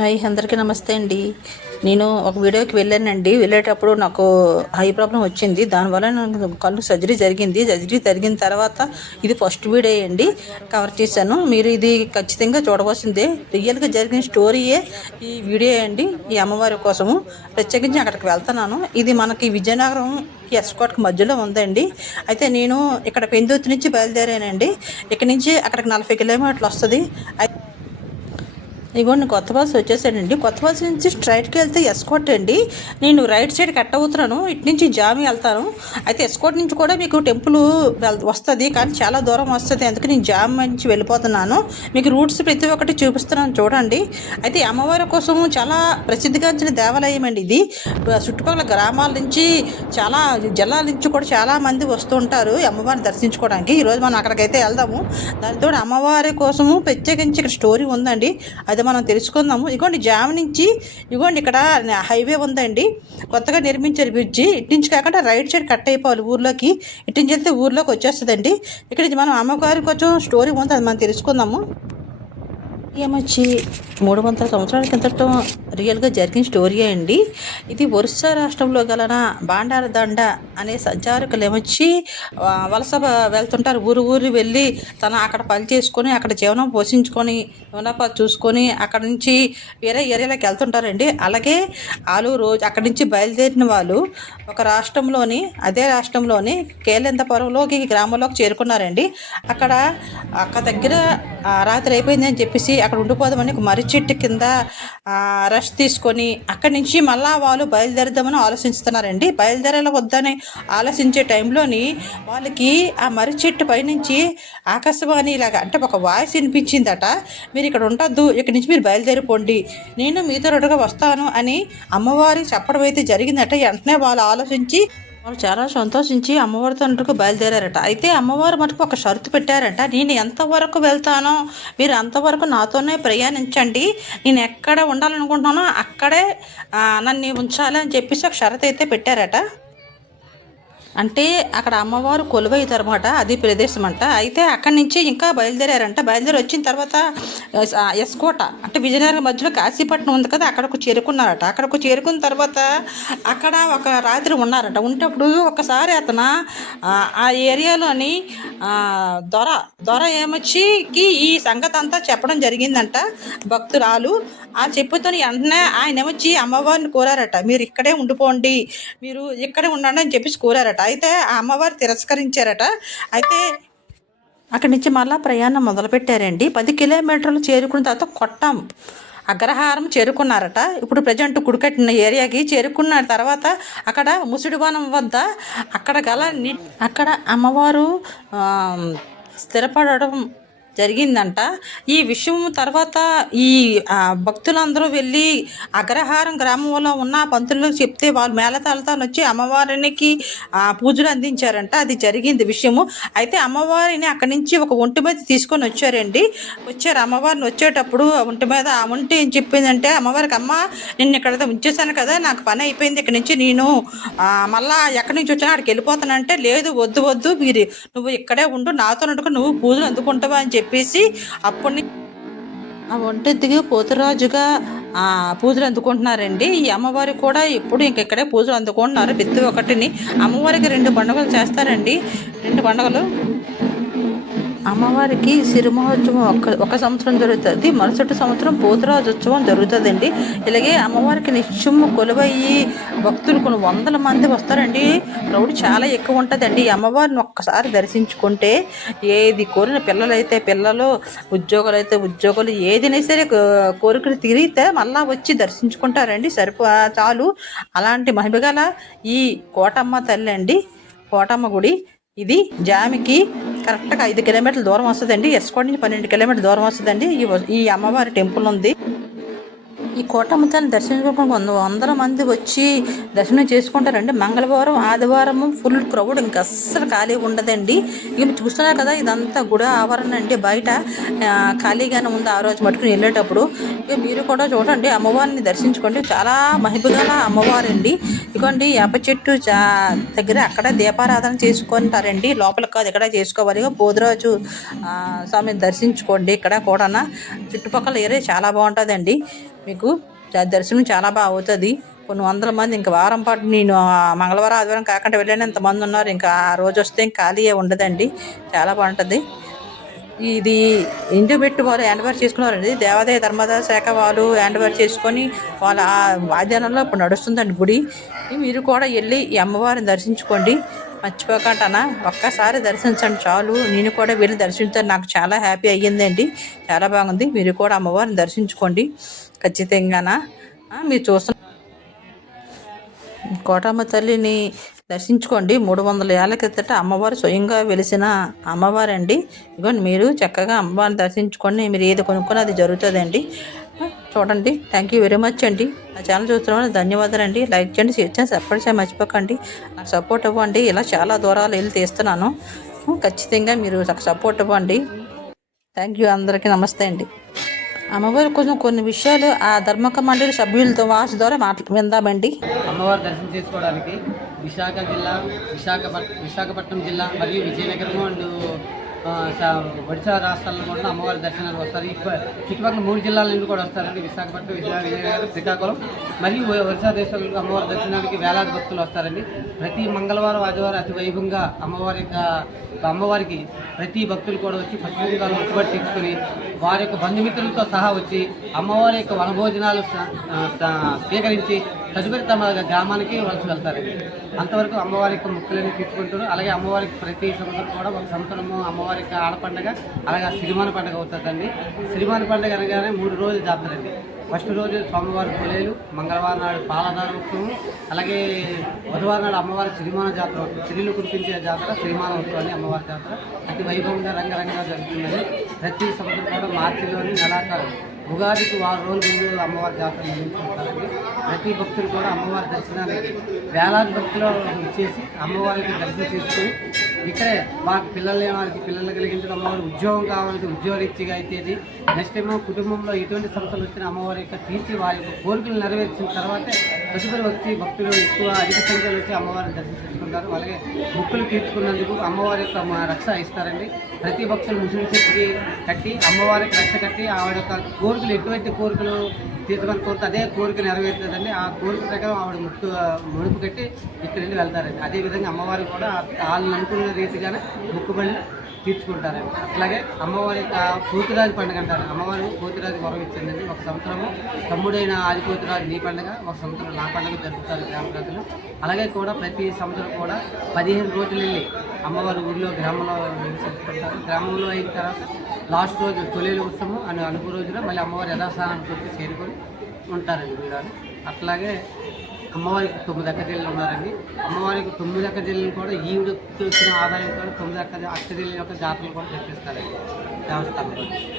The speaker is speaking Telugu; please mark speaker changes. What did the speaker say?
Speaker 1: హాయ్ అందరికీ నమస్తే అండి. నేను ఒక వీడియోకి వెళ్ళానండి. వెళ్ళేటప్పుడు నాకు హై ప్రాబ్లం వచ్చింది. దానివల్ల నాకు కళ్ళు సర్జరీ జరిగింది. సర్జరీ జరిగిన తర్వాత ఇది ఫస్ట్ వీడియో అండి. కవర్ చేశాను. మీరు ఇది ఖచ్చితంగా చూడవలసిందే. రియల్గా జరిగిన స్టోరీయే ఈ వీడియో అండి. ఈ అమ్మవారి కోసము ప్రత్యేకించి అక్కడికి వెళ్తున్నాను. ఇది మనకి విజయనగరం ఎస్కోట్కి మధ్యలో ఉందండి. అయితే నేను ఇక్కడ పెందుర్తి నుంచి బయలుదేరానండి. ఇక్కడ నుంచి అక్కడికి నలభై కిలోమీటర్లు వస్తుంది. అయితే కొత్త బస్సు వచ్చేసాడండి. కొత్త బస్సు నుంచి స్ట్రైట్కి వెళ్తే ఎస్కోట్ అండి. నేను రైట్ సైడ్ కట్ అవుతున్నాను ఇటు నుంచి జామి వెళ్తాను. అయితే ఎస్కోట్ నుంచి కూడా మీకు టెంపుల్ వస్తుంది. కానీ చాలా దూరం వస్తుంది. అందుకే నేను జామ్ నుంచి వెళ్ళిపోతున్నాను. మీకు రూట్స్ ప్రతి ఒక్కటి చూపిస్తున్నాను చూడండి. అయితే అమ్మవారి కోసం చాలా ప్రసిద్ధిగాంచిన దేవాలయం అండి ఇది. చుట్టుపక్కల గ్రామాల నుంచి చాలా జిల్లాల నుంచి కూడా చాలా మంది వస్తూ ఉంటారు అమ్మవారిని దర్శించుకోవడానికి. ఈరోజు మనం అక్కడికైతే వెళ్దాము. దానితో అమ్మవారి కోసము ప్రత్యేకించి ఇక్కడ స్టోరీ ఉందండి. అది మనం తెలుసుకుందాము. ఇగోండి జామ్ నుంచి ఇగోండి ఇక్కడ హైవే ఉందండి. కొత్తగా నిర్మించారు బ్రిడ్జి. ఇటు నుంచి కాకుండా రైట్ సైడ్ కట్ అయిపోవాలి ఊర్లోకి. ఇటు నుంచి వెళ్తే ఊర్లోకి వచ్చేస్తుందండి. ఇక్కడ మనం అమ్మగారి కొంచెం స్టోరీ ఉంది అది మనం తెలుసుకుందాము. ఏమొచ్చి మూడు వందల సంవత్సరాల కిందట రియల్గా జరిగిన స్టోరీ అండి. ఇది ఒరిస్సా రాష్ట్రంలో గలన? బాండారదండ అనే సంచారకులు ఏమొచ్చి వలస వెళ్తుంటారు. ఊరు ఊరు వెళ్ళి తన అక్కడ పని చేసుకొని అక్కడ జీవనం పోషించుకొని జీవనోపాధి చూసుకొని అక్కడ నుంచి వేరే ఏరియాలోకి వెళ్తుంటారండి. అలాగే వాళ్ళు రోజు అక్కడి నుంచి బయలుదేరిన వాళ్ళు ఒక రాష్ట్రంలోని అదే రాష్ట్రంలోని కేలేంద్రపురంలోకి గ్రామంలోకి చేరుకున్నారండి. అక్కడ అక్కడ దగ్గర రాత్రి అయిపోయిందని చెప్పేసి అక్కడ ఉండిపోదామని ఒక మర్రి చెట్టు కింద రెస్ట్ తీసుకొని అక్కడి నుంచి మళ్ళా వాళ్ళు బయలుదేరదామని ఆలోచిస్తున్నారండి. బయలుదేరాల వద్దని ఆలోచించే టైంలోని వాళ్ళకి ఆ మర్రి చెట్టు పైనుంచి ఆకాశవాణి ఇలాగా అంటే ఒక వాయిస్ వినిపించిందట మీరు ఇక్కడ ఉండొద్దు ఇక్కడి నుంచి మీరు బయలుదేరిపోండి నేను మీతో రెడగా వస్తాను అని అమ్మవారి చెప్పడం అయితే జరిగిందట. వెంటనే వాళ్ళు ఆలోచించి వాళ్ళు చాలా సంతోషించి అమ్మవారి తండ్రికి బయలుదేరారట. అయితే అమ్మవారు మటుకు ఒక షరతు పెట్టారట నేను ఎంతవరకు వెళ్తానో మీరు అంతవరకు నాతోనే ప్రయాణించండి నేను ఎక్కడ ఉండాలనుకుంటున్నానో అక్కడే నన్ను ఉంచాలి అని చెప్పేసి ఒక షరతు అయితే పెట్టారట. అంటే అక్కడ అమ్మవారు కొలువైతారన్నమాట అది ప్రదేశం అంట అయితే అక్కడి నుంచి ఇంకా బయలుదేరారంట. బయలుదేరి వచ్చిన తర్వాత ఎస్కోట అంటే విజయనగరం మధ్యలో కాశీపట్నం ఉంది కదా అక్కడకు చేరుకున్నారట. అక్కడకు చేరుకున్న తర్వాత అక్కడ ఒక రాత్రి ఉన్నారట. ఉంటప్పుడు ఒకసారి అతను ఆ, ఏరియాలోని దొర దొర ఏమొచ్చికి ఈ సంగతి అంతా చెప్పడం జరిగిందంట. భక్తురాలు ఆ చెప్పుతో వెంటనే ఆయన వచ్చి అమ్మవారిని కోరారట మీరు ఇక్కడే ఉండిపోండి మీరు ఇక్కడే ఉండండి అని చెప్పేసి కోరారట. అయితే ఆ అమ్మవారు తిరస్కరించారట. అయితే అక్కడి నుంచి మళ్ళీ ప్రయాణం మొదలుపెట్టారండి. పది కిలోమీటర్లు చేరుకున్న తర్వాత కొట్టాం అగ్రహారం చేరుకున్నారట. ఇప్పుడు ప్రజెంట్ కుడికట్టిన ఏరియాకి చేరుకున్న తర్వాత అక్కడ ముసుడివనం వద్ద అక్కడ గల ని అక్కడ అమ్మవారు స్థిరపడడం జరిగిందంట. ఈ విషయం తర్వాత ఈ భక్తులందరూ వెళ్ళి అగ్రహారం గ్రామంలో ఉన్న పంతులకు చెప్తే వాళ్ళు మేళతాళతాను వచ్చి అమ్మవారికి పూజలు అందించారంట. అది జరిగింది విషయము. అయితే అమ్మవారిని అక్కడి నుంచి ఒక ఒంటి మీద తీసుకొని వచ్చారండి. వచ్చారు. అమ్మవారిని వచ్చేటప్పుడు ఆ ఒంటి మీద ఆ ఒంటి ఏం చెప్పిందంటే అమ్మవారికి అమ్మ నిన్ను ఇక్కడ ఉంచేసాను కదా నాకు పని అయిపోయింది. ఇక్కడ నుంచి నేను మళ్ళా ఎక్కడి నుంచి వచ్చినా అక్కడికి వెళ్ళిపోతానంటే లేదు వద్దు వద్దు మీరు నువ్వు ఇక్కడే ఉండు నాతో నువ్వు పూజలు అందుకుంటావా అని చెప్పేసి అప్పటి నుంచి ఆ ఒంటెత్తికి పోతురాజుగా పూజలు అందుకుంటున్నారండి. ఈ అమ్మవారికి కూడా ఇప్పుడు ఇంకెక్కడే పూజలు అందుకుంటున్నారు. ప్రతి ఒకటిని అమ్మవారికి రెండు పండుగలు చేస్తారండి. రెండు పండుగలు. అమ్మవారికి సిరిమహోత్సవం ఒక ఒక సంవత్సరం జరుగుతుంది. మరుసటి సంవత్సరం పోతురాజోత్సవం జరుగుతుందండి. ఇలాగే అమ్మవారికి నిత్యం కొలువయ్యి భక్తులు కొన్ని వందల మంది వస్తారండి. క్రౌడ్ చాలా ఎక్కువ ఉంటుందండి. ఈ అమ్మవారిని ఒక్కసారి దర్శించుకుంటే ఏది కోరిన పిల్లలైతే పిల్లలు ఉద్యోగులు అయితే ఉద్యోగులు ఏదైనా సరే కోరికలు తిరిగితే మళ్ళా వచ్చి దర్శించుకుంటారండి. సరిపో చాలు. అలాంటి మహిమగల ఈ కోటమ్మ తల్లి అండి. కోటమ్మ గుడి. ఇది జామికి కరెక్ట్గా ఐదు కిలోమీటర్ల దూరం వస్తుందండి. ఎస్కోట్ నుంచి పన్నెండు కిలోమీటర్ల దూరం వస్తుందండి. ఈ ఈ అమ్మవారి టెంపుల్ ఉంది. ఈ కోట తల్లిని దర్శించుకోవడానికి వంద వందల మంది వచ్చి దర్శనం చేసుకుంటారండి. మంగళవారం ఆదివారం ఫుల్ క్రౌడ్ ఇంకా అస్సలు ఖాళీ ఉండదండి. ఇక చూస్తున్నారు కదా ఇదంతా గుడి ఆవరణ అండి. బయట ఖాళీగానే ఉంది ఆ రోజు మటుకుని వెళ్ళేటప్పుడు. ఇక మీరు కూడా చూడండి అమ్మవారిని దర్శించుకోండి. చాలా మహిమగల అమ్మవారండి. ఇదిగోండి వేప చెట్టు చా దగ్గర అక్కడ దీపారాధన చేసుకుంటారండి. లోపల కాదు ఇక్కడ చేసుకోవాలి? బోధరాజు పోతురాజు స్వామిని దర్శించుకోండి. ఇక్కడ కూడా చుట్టుపక్కల ఏరియా చాలా బాగుంటుందండి. మీకు దర్శనం చాలా బాగా అవుతుంది. కొన్ని వందల మంది ఇంకా వారం పాటు నేను మంగళవారం ఆదివారం కాకుండా వెళ్ళాను ఎంతమంది ఉన్నారు. ఇంకా ఆ రోజు వస్తే ఇంకా ఖాళీ ఉండదండి. చాలా బాగుంటుంది. ఇది ఇంటి పెట్టి వాళ్ళు హ్యాండ్ చేసుకున్నారండి. దేవాదాయ ధర్మాదాయ శాఖ వాళ్ళు హ్యాండ్ చేసుకొని వాళ్ళ ఆ ఇప్పుడు నడుస్తుందండి గుడి. మీరు కూడా వెళ్ళి ఈ అమ్మవారిని దర్శించుకోండి. మర్చిపోకంటానా? ఒక్కసారి దర్శించండి చాలు. నేను కూడా వెళ్ళి దర్శించాను. నాకు చాలా హ్యాపీ అయ్యిందండి. చాలా బాగుంది. మీరు కూడా అమ్మవారిని దర్శించుకోండి. ఖచ్చితంగానా? మీరు చూస్తున్న కోటమ్మ తల్లిని దర్శించుకోండి. మూడు వందల ఏళ్ళ క్రితట అమ్మవారు స్వయంగా వెలిసిన అమ్మవారండి. ఇదిగోండి మీరు చక్కగా అమ్మవారిని దర్శించుకోండి మీరు ఏది కొనుక్కొని అది జరుగుతుందండి. చూడండి. థ్యాంక్ యూ వెరీ మచ్ అండి. నా ఛానల్ చూస్తున్న ధన్యవాదాలండి. లైక్ చేయండి షేర్ చేయండి సపోర్ట్ చేయండి మర్చిపోకండి. నాకు సపోర్ట్ ఇవ్వండి. ఇలా చాలా దూరాలు వెళ్ళి తీస్తున్నాను. ఖచ్చితంగా మీరు నాకు సపోర్ట్ ఇవ్వండి. థ్యాంక్ యూ అందరికీ. నమస్తే అండి. అమ్మవారి కోసం కొన్ని విషయాలు ఆ ధర్మక మండలి సభ్యులతో వాసు ద్వారా మాట్లా విందామండి.
Speaker 2: అమ్మవారి దర్శనం చేసుకోవడానికి విశాఖ జిల్లా విశాఖపట్ విశాఖపట్నం జిల్లా మరియు విజయనగరం అండ్ ఒడిశా రాష్ట్రాల్లో కూడా అమ్మవారి దర్శనానికి వస్తారు. ఇప్ప- చుట్టుపక్కల మూడు జిల్లాల నుండి కూడా వస్తారండి. విశాఖపట్నం విజయనగరం శ్రీకాకుళం మరియు ఒడిశా దేశాలకు అమ్మవారి దర్శనానికి వేలాది భక్తులు వస్తారండి. ప్రతి మంగళవారం ఆదివారం అతి వైభవంగా అమ్మవారి యొక్క అమ్మవారికి ప్రతి భక్తులు కూడా వచ్చి పశ్చిమంగాలు మొక్కుబడి తెచ్చుకొని వారి యొక్క బంధుమిత్రులతో సహా వచ్చి అమ్మవారి యొక్క వనభోజనాలు స్వీకరించి తదుపరి తమ గ్రామానికి వలస వెళ్తారండి అంతవరకు అమ్మవారికి ముక్కులని తీర్చుకుంటారు. అలాగే అమ్మవారికి ప్రతి సంవత్సరం కూడా ఒక సంవత్సరము అమ్మవారికి ఆడపండగ అలాగే సిరిమాన పండుగ అవుతుందండి. సిరిమాన పండుగ అనగానే మూడు రోజులు జాతర అండి. ఫస్ట్ రోజు సోమవారం పొలేలు మంగళవారం నాడు పాలదార ఉత్సవం అలాగే బుధవారం నాడు అమ్మవారి సిరిమాన జాతర అవుతుంది. కురిపించే జాతర సిరిమాన ఉత్సవం అమ్మవారి జాతర. అతి వైభవంగా రంగరంగా జరుగుతుందని ప్రతి సంవత్సరం కూడా మార్చిలోని నెలాకారం. ఉగాదికి వారం రోజుల ముందు అమ్మవారి జాతర నిర్వహించుకుంటారండి. ప్రతి భక్తులు కూడా అమ్మవారి దర్శనానికి వేలాది భక్తులు వచ్చేసి అమ్మవారికి దర్శనం చేసుకుని ఇక్కడే మాకు పిల్లలు వారికి పిల్లలు కలిగించడం అమ్మవారి ఉద్యోగం కావాలంటే ఉద్యోగరీత్యగా అయితే నెక్స్ట్ ఏమో కుటుంబంలో ఎటువంటి సమస్యలు వచ్చిన అమ్మవారి యొక్క తీర్చి వారి యొక్క కోరికలు నెరవేర్చిన తర్వాతే తదుపరి వచ్చి భక్తులు ఎక్కువ అధిక సంఖ్యలో వచ్చి అమ్మవారిని దర్శనం ఉంటారు అలాగే ముక్కులు తీర్చుకున్నందుకు అమ్మవారి యొక్క రక్ష ఇస్తారండి. ప్రతి భక్తులు ముసుగు చెట్టుకి కట్టి అమ్మవారికి రక్ష కట్టి ఆవిడ యొక్క కోరికలు ఎటువంటి కోరికలు తీర్చుకొని కోరితే అదే కోరిక నెరవేరుతుందండి. ఆ కోరిక ప్రకారం ఆవిడ ముక్కు ముడుపు కట్టి ఇక్కడి నుండి వెళ్తారండి. అదేవిధంగా అమ్మవారు కూడా వాళ్ళని అనుకున్న రీతిగానే ముక్కుబడి తీర్చుకుంటారు. అట్లాగే అమ్మవారి యొక్క పండుగ అంటారు. అమ్మవారు పోతురాజు వరం ఇచ్చిందండి. ఒక సంవత్సరము తమ్ముడైన ఆది పోతురాజు నీ పండుగ ఒక సంవత్సరం నా పండుగ జరుపుతారు గ్రామ ప్రజలు. అలాగే కూడా ప్రతి సంవత్సరం కూడా పదిహేను రోజులు వెళ్ళి అమ్మవారి ఊళ్ళో గ్రామంలో నివసించుకుంటారు గ్రామంలో అయిన తర్వాత లాస్ట్ రోజు తొలిలు ఉత్సవం అని అనుకో రోజున మళ్ళీ అమ్మవారి యథాస్థానానికి వచ్చి చేరుకొని ఉంటారండి వీళ్ళు అట్లాగే అమ్మవారికి తొమ్మిది అక్కజల్లు ఉన్నారండి. అమ్మవారికి తొమ్మిది అక్కజల్లు కూడా ఈవిడకి వచ్చిన ఆదాయంతో తొమ్మిది అక్క అక్కజల్లి యొక్క జాతరలు కూడా తెప్పిస్తారండి దేవస్థానంలో.